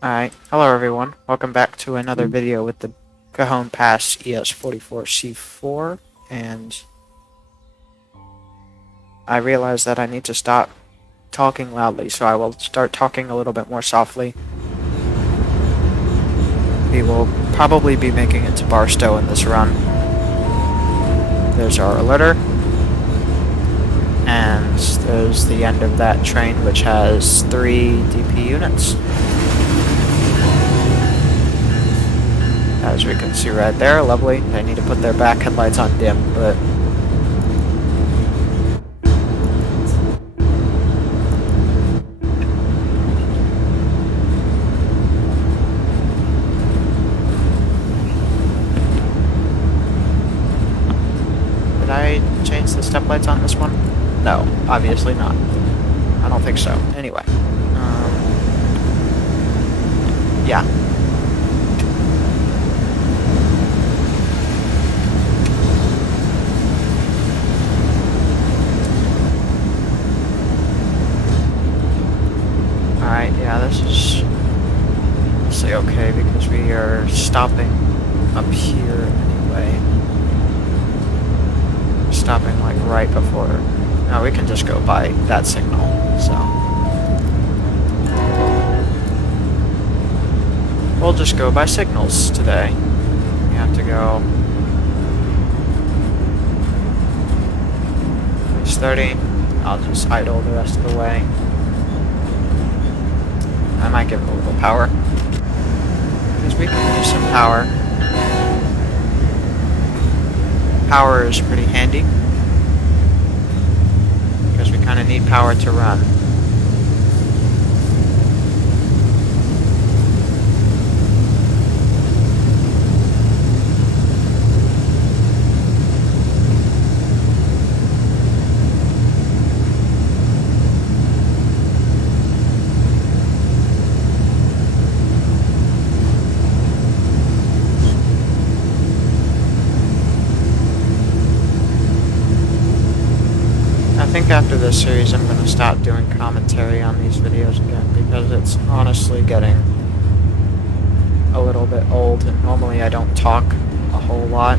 Alright, hello everyone. Welcome back to another video with the Cajon Pass ES44C4, and I realized that I need to stop talking loudly, so I will start talking a little bit more softly. We will probably be making it to Barstow in this run. There's our alerter, and there's the end of that train, which has 3 DP units. As we can see right there, lovely. They need to put their back headlights on dim, but did I change the step lights on this one? No, obviously not. I don't think so. Anyway, yeah. Alright, yeah, this is honestly okay because we are stopping up here anyway. Stopping like right before. No, we can just go by that signal, so. We'll just go by signals today. We have to go. It's 30. I'll just idle the rest of the way. I might give it a little power. Because we can use some power. Power is pretty handy. Because we kind of need power to run. I think after this series I'm going to stop doing commentary on these videos again because it's honestly getting a little bit old, and normally I don't talk a whole lot,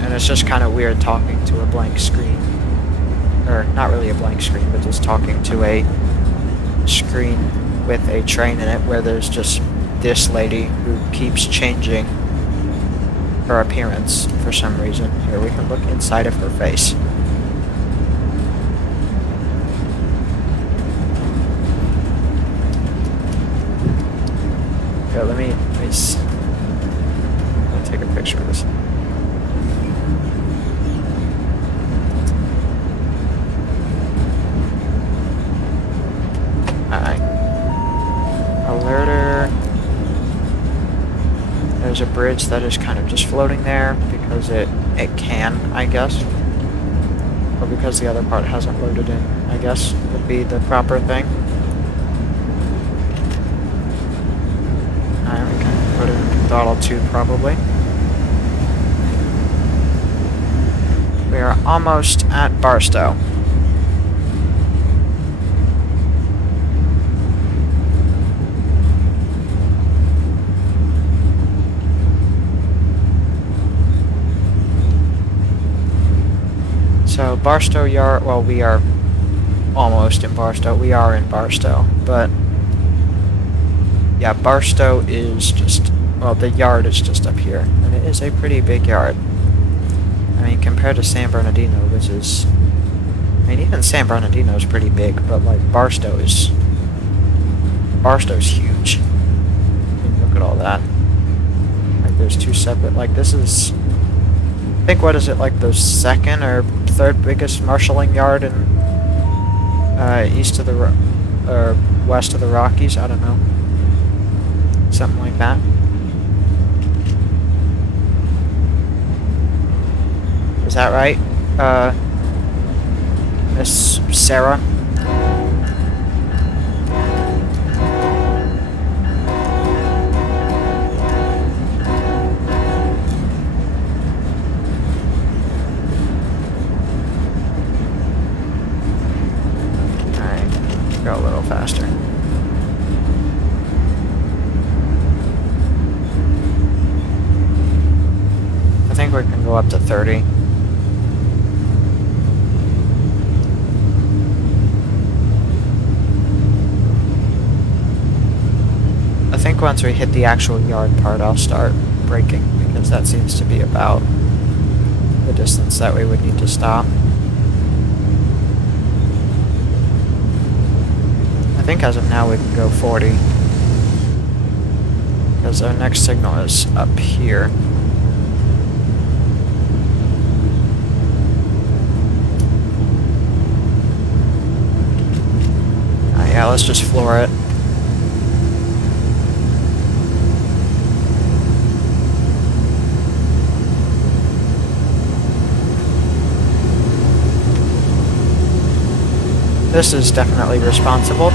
and it's just kind of weird talking to a blank screen, or not really a blank screen, but just talking to a screen with a train in it where there's just this lady who keeps changing her appearance for some reason. Here, we can look inside of her face. Here, let me take a picture of this. Alright. Alerter. There's a bridge that is kind of just floating there because it can, I guess. Or because the other part hasn't loaded in, I guess, would be the proper thing. Alright, we can put it in throttle 2 probably. We are almost at Barstow. So Barstow Yard, well, we are almost in Barstow. We are in Barstow, but yeah, Barstow is just, well, the yard is just up here, and it is a pretty big yard. I mean, compared to San Bernardino, which is, I mean, even San Bernardino is pretty big, but like Barstow's huge. I mean, look at all that. Like, there's 2 separate, like, this is, I think, what is it, like the second or third biggest marshalling yard in east of the or west of the Rockies? I don't know, something like that. Is that right, Miss Sarah? Go a little faster. think we can go up to 30. I think once we hit the actual yard part, I'll start braking, because that seems to be about the distance that we would need to stop. I think as of now we can go 40, because our next signal is up here. Yeah, let's just floor it. This is definitely responsible.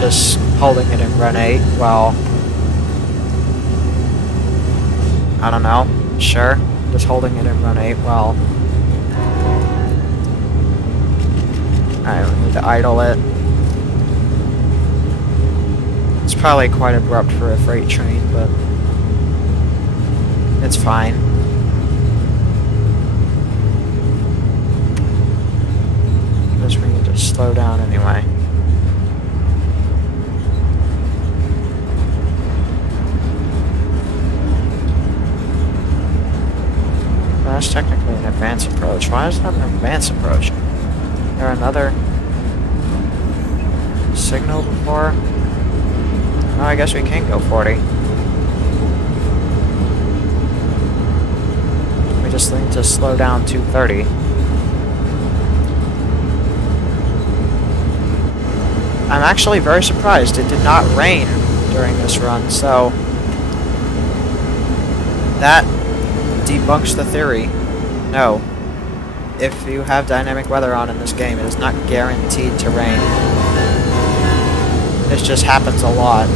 Just holding it in run 8 while... I don't know. Sure. Just holding it in run 8 while... Alright, we need to idle it. It's probably quite abrupt for a freight train, but... it's fine. We need to slow down anyway. That's technically an advance approach. Why is that an advance approach? Is there another signal before? Oh, I guess we can go 40. We just need to slow down to 30. I'm actually very surprised it did not rain during this run, so that debunks the theory. No. If you have dynamic weather on in this game, it is not guaranteed to rain. This just happens a lot.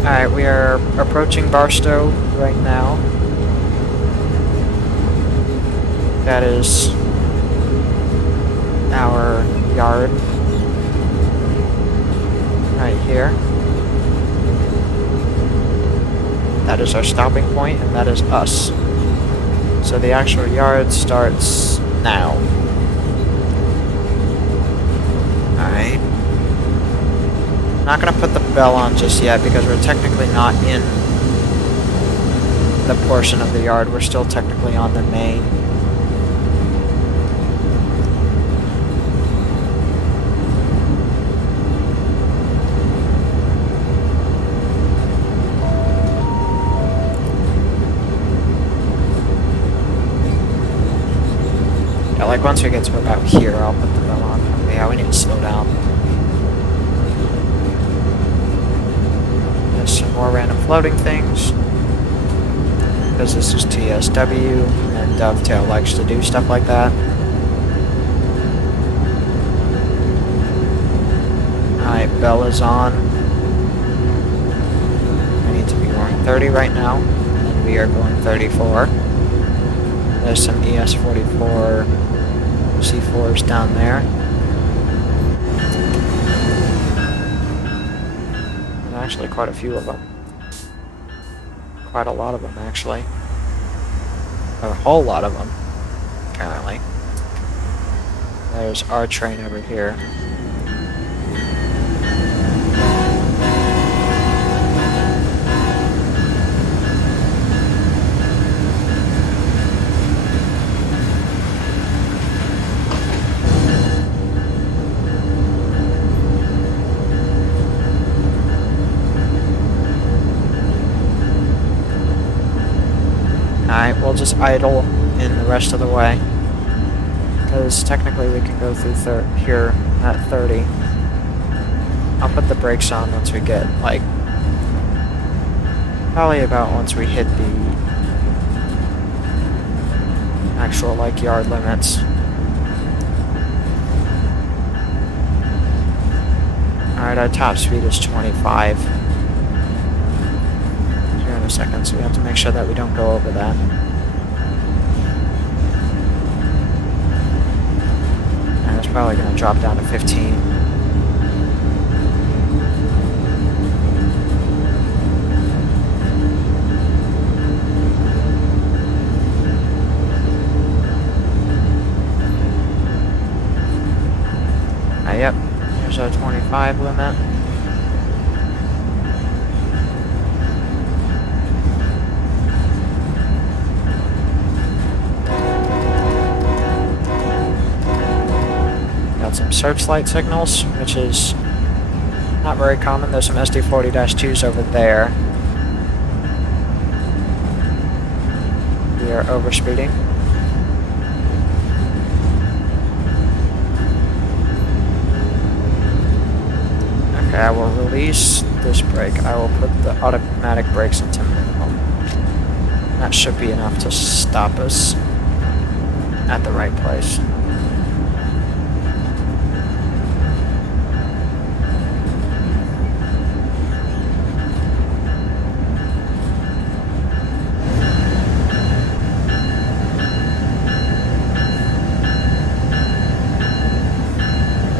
Alright, we are approaching Barstow right now. That is our yard right here. That is our stopping point, and that is us. So the actual yard starts now. Alright. Not gonna put the bell on just yet because we're technically not in the portion of the yard. We're still technically on the main. Like once we get to about here, I'll put the bell on. Yeah, we need to slow down. There's some more random floating things. Because this is TSW, and Dovetail likes to do stuff like that. Alright, bell is on. I need to be going 30 right now, and we are going 34. There's some ES44C4s down there. And actually quite a few of them. Quite a lot of them, actually. A whole lot of them, apparently. There's our train over here. Alright, we'll just idle in the rest of the way. Because technically we can go through here at 30. I'll put the brakes on once we get, like, probably about once we hit the actual, like, yard limits. Alright, our top speed is 25. Second, so we have to make sure that we don't go over that. And it's probably going to drop down to 15. Yep, here's our 25 limit. Got some searchlight signals, which is not very common. There's some SD40-2s over there. We are overspeeding. Okay, I will release this brake. I will put the automatic brakes into minimum. That should be enough to stop us at the right place.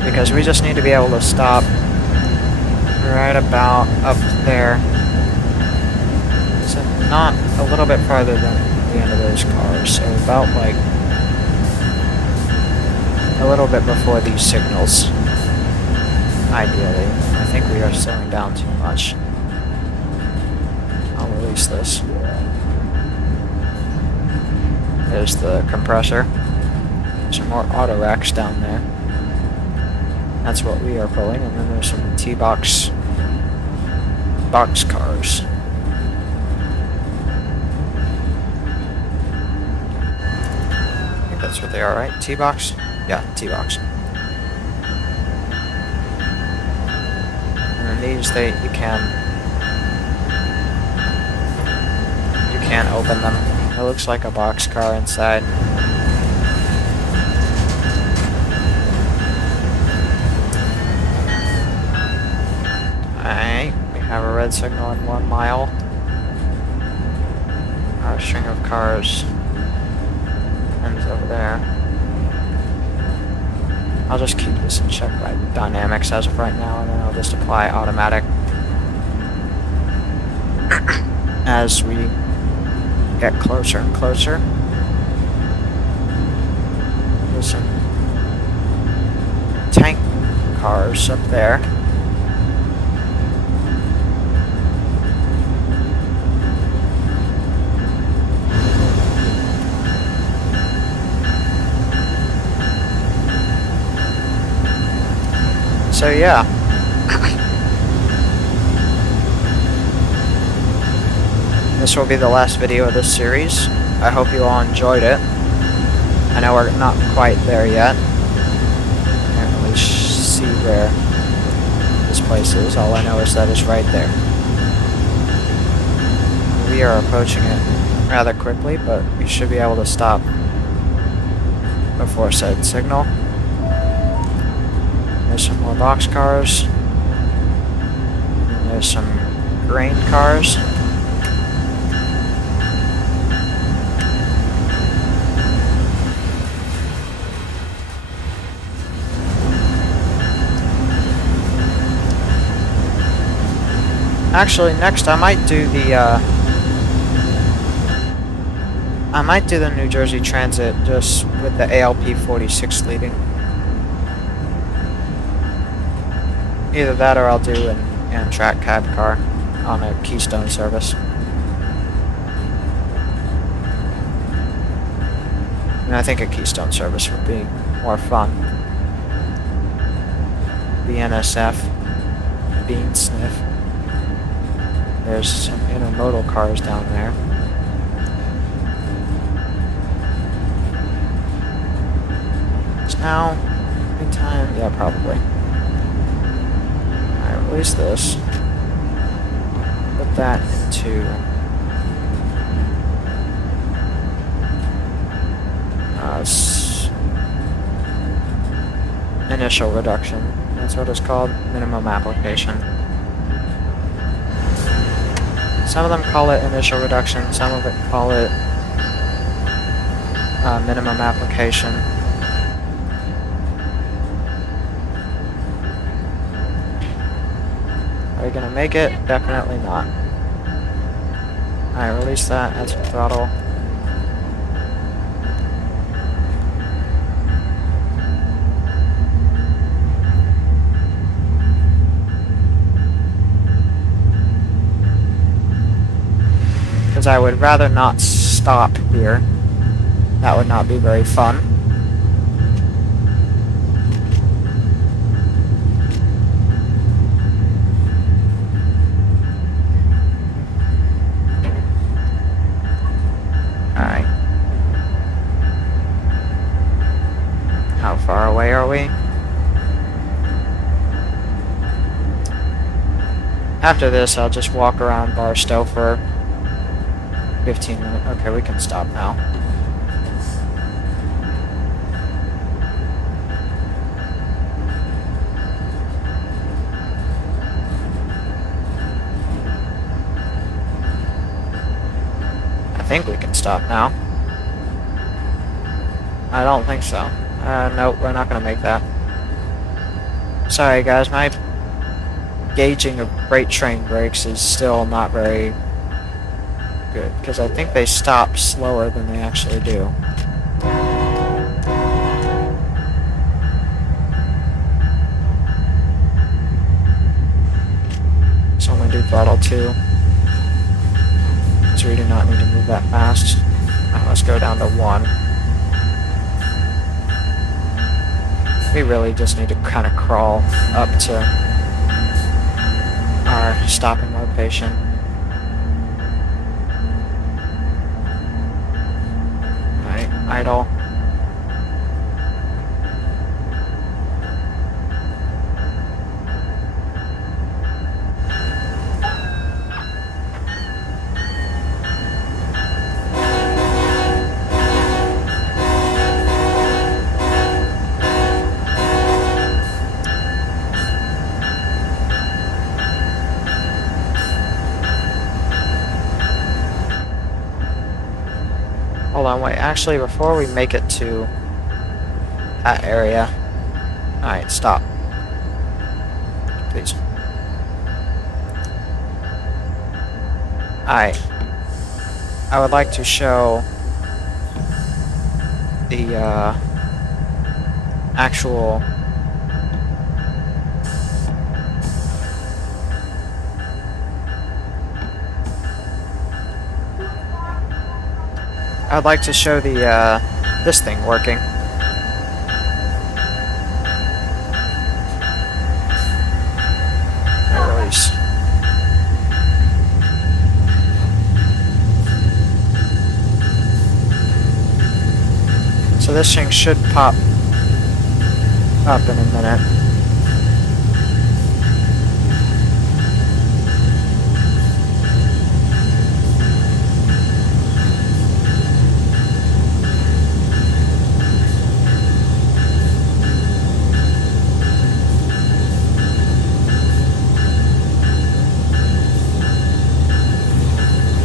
Because we just need to be able to stop right about up there. So not a little bit farther than the end of those cars. So about like a little bit before these signals. Ideally. I think we are slowing down too much. I'll release this. There's the compressor. Some more auto racks down there. That's what we are pulling, and then there's some T-box box cars. I think that's what they are, right? T-box? Yeah, T-box. And then these, you can open them. It looks like a box car inside. Alright, we have a red signal in 1 mile. Our string of cars ends over there. I'll just keep this in check by dynamics as of right now, and then I'll just apply automatic as we get closer and closer. There's some tank cars up there. So yeah, this will be the last video of this series. I hope you all enjoyed it. I know we're not quite there yet. Can't really see where this place is. All I know is that it's right there. We are approaching it rather quickly, but we should be able to stop before said signal. There's some more box cars. And there's some grain cars. Actually, next I might do the New Jersey Transit just with the ALP46 leading. Either that or I'll do an Amtrak cab car on a Keystone service. And I think a Keystone service would be more fun. The NSF, Bean Sniff. There's some intermodal cars down there. It's now good time, yeah, probably. Release this. Put that into initial reduction. That's what it's called. Minimum application. Some of them call it initial reduction. Some of it call it minimum application. we gonna make it? Definitely not. Alright, release that, add some throttle. Because I would rather not stop here. That would not be very fun. Alright. How far away are we? After this, I'll just walk around Barstow for 15 minutes. Okay, we can stop now. I think we can stop now. I don't think so. Nope, we're not gonna make that. Sorry guys, my gauging of freight train brakes is still not very good, because I think they stop slower than they actually do. So I'm going to do throttle 2. So we do not need to move that fast. Let's go down to 1. We really just need to kind of crawl up to our stopping location. Alright, idle. Hold on, wait, actually, before we make it to that area... Alright, stop. Please. Alright. I would like to show the, actual... I'd like to show the, this thing working. Release. So this thing should pop up in a minute.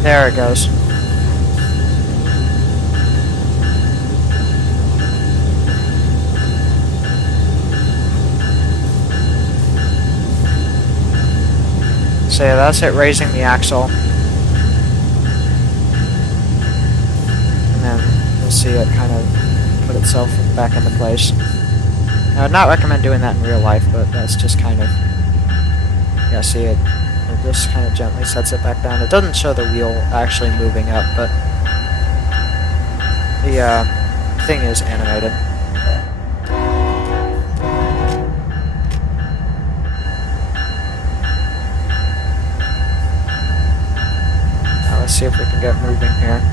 There it goes. So yeah, that's it, raising the axle. And then you'll see it kind of put itself back into place. I would not recommend doing that in real life, but that's just kind of... Yeah, see it. It just kind of gently sets it back down. It doesn't show the wheel actually moving up, but the thing is animated. Now let's see if we can get moving here.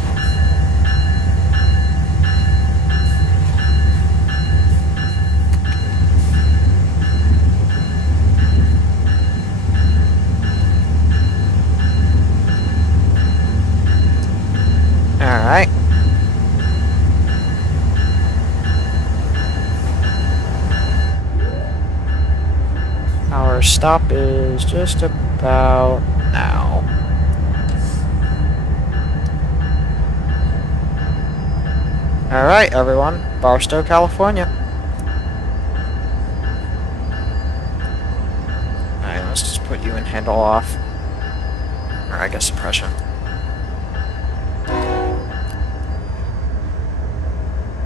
Alright. Our stop is just about now. Alright, everyone. Barstow, California. Alright, let's just put view and handle off. Or I guess suppression.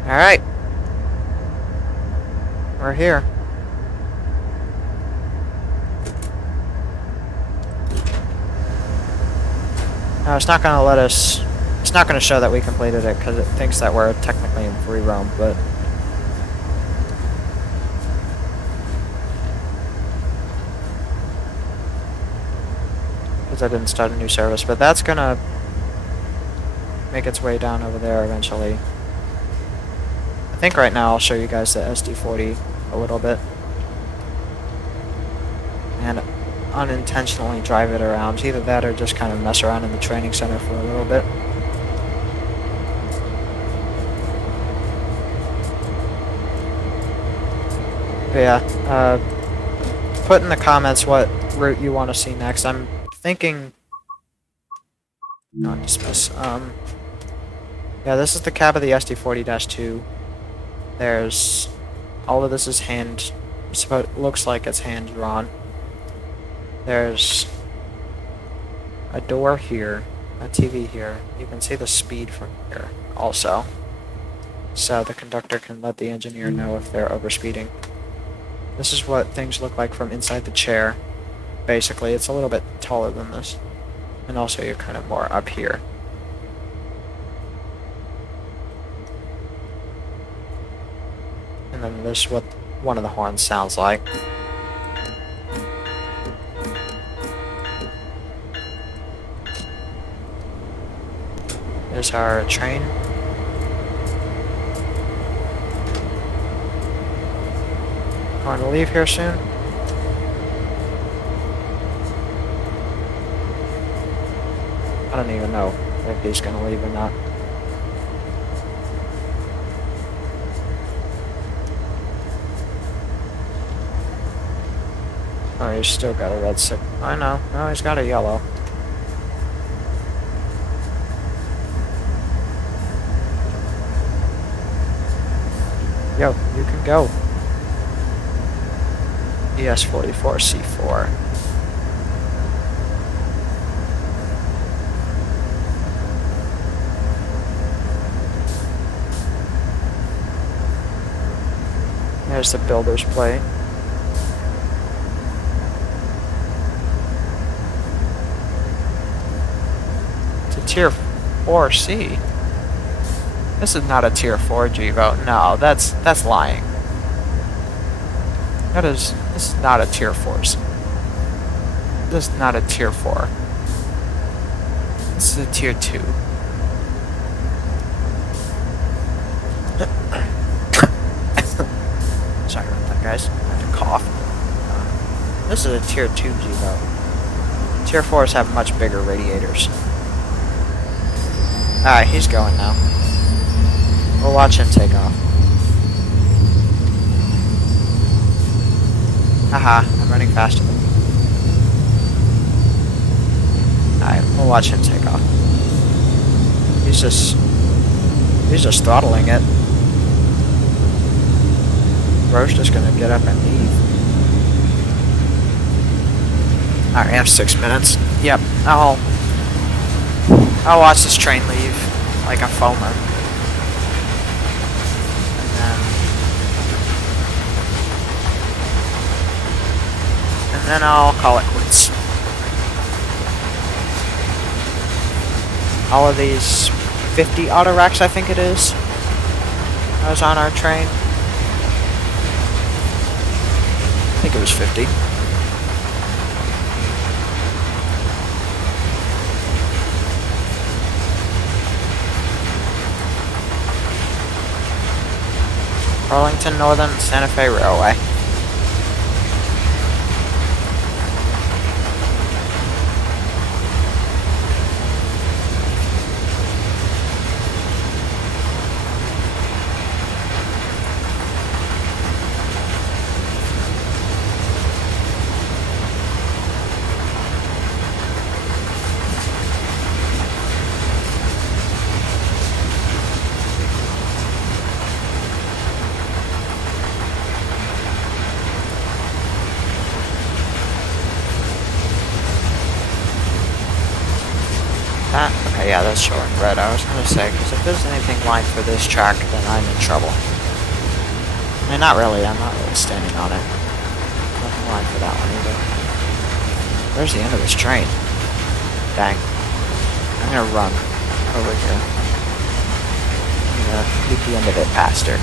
Alright. We're here. No, it's not going to let us... It's not going to show that we completed it because it thinks that we're technically in free roam, but... Because I didn't start a new service, but that's going to make its way down over there eventually. I think right now I'll show you guys the SD40 a little bit. And unintentionally drive it around. Either that or just kind of mess around in the training center for a little bit. But yeah, put in the comments what route you want to see next. I'm thinking... Not dismiss. Yeah, this is the cab of the SD40-2. There's... all of this is hand... looks like it's hand-drawn. There's a door here, a TV here. You can see the speed from here also. So the conductor can let the engineer know if they're overspeeding. This is what things look like from inside the chair. Basically, it's a little bit taller than this. And also you're kind of more up here. And then this is what one of the horns sounds like. There's our train. Going to leave here soon. I don't even know if he's going to leave or not. Oh, he's still got a red signal. I know. No, he's got a yellow. Yo, you can go. ES44C4. There's the builder's plate. It's a Tier 4C. This is not a Tier 4 Gevo. No, that's lying. This is not a Tier 4. This is not a Tier 4. This is a Tier 2. Sorry about that, guys. I had to cough. This is a Tier 2 Gevo. Tier 4s have much bigger radiators. Alright, he's going now. We'll watch him take off. Haha, I'm running faster than you. Alright, we'll watch him take off. He's just throttling it. Bro's just gonna get up and leave. Alright, I have 6 minutes. Yep, I'll watch this train leave like a foamer. And then I'll call it quits. All of these 50 auto racks, I think it is, that was on our train. I think it was 50. Arlington Northern Santa Fe Railway. Okay, yeah, that's showing red. I was gonna say, because if there's anything lined for this track, then I'm in trouble. I mean, not really. I'm not really standing on it. Nothing lined for that one either. Where's the end of this train? Dang. I'm gonna run over here. I'm gonna leave the end of it past her.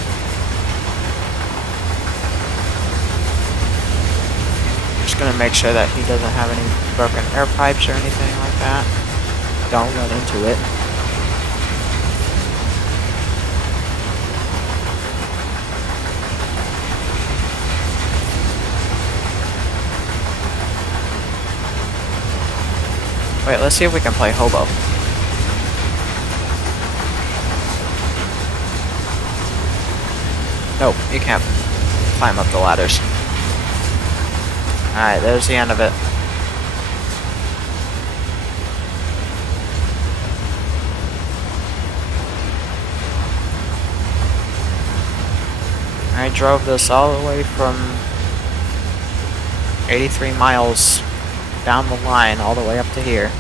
Just gonna make sure that he doesn't have any broken air pipes or anything like that. Don't run into it. Wait, let's see if we can play hobo. Nope, you can't climb up the ladders. Alright, there's the end of it. I drove this all the way from 83 miles down the line all the way up to here.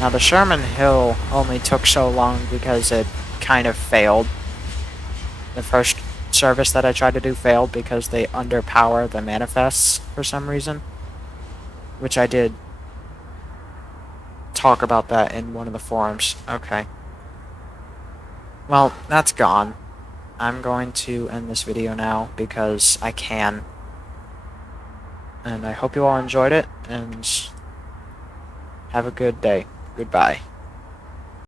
Now the Sherman Hill only took so long because it kind of failed. The first service that I tried to do failed because they underpower the manifests for some reason, which I did talk about that in one of the forums. Okay. Well, that's gone. I'm going to end this video now because I can. And I hope you all enjoyed it, and have a good day. Goodbye.